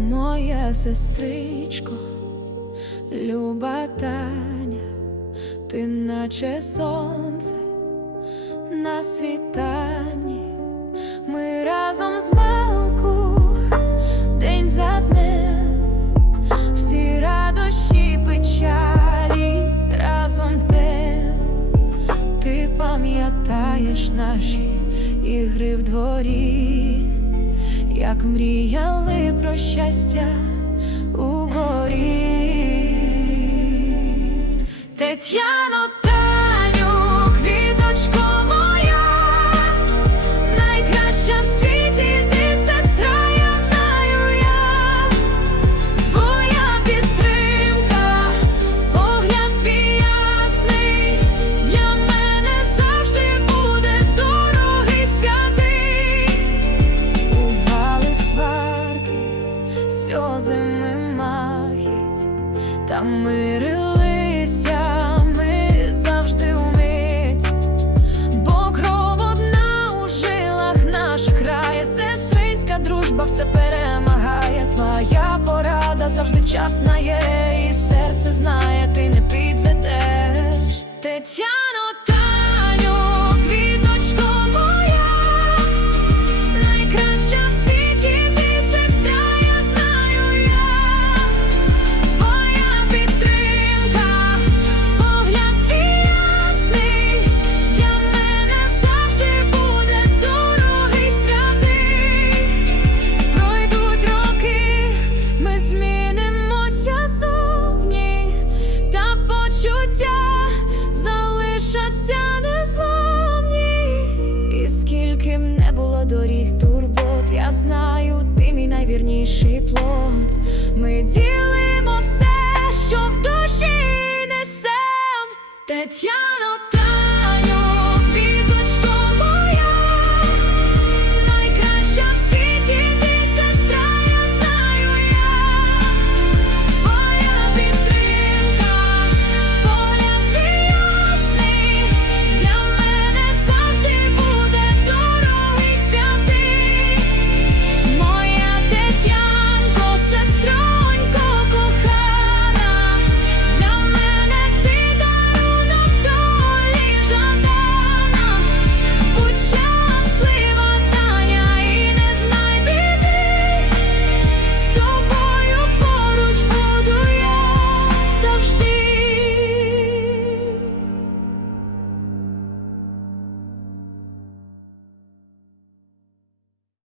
моя сестричко, люба Таня, ти наче сонце на світанні, ми разом з малку, день за днем, всі радощі, печалі разом тем. Ти пам'ятаєш наші ігри в дворі, як мріяли про щастя у горі. Тетяно, сльози ми махіть, та мирилися ми завжди умить, бо кров у жилах наших рає, сестринська дружба все перемагає. Твоя порада завжди вчасна є, я знаю, ти мій найвірніший плод. Ми ділимо все, що в душі несем. Тетяно,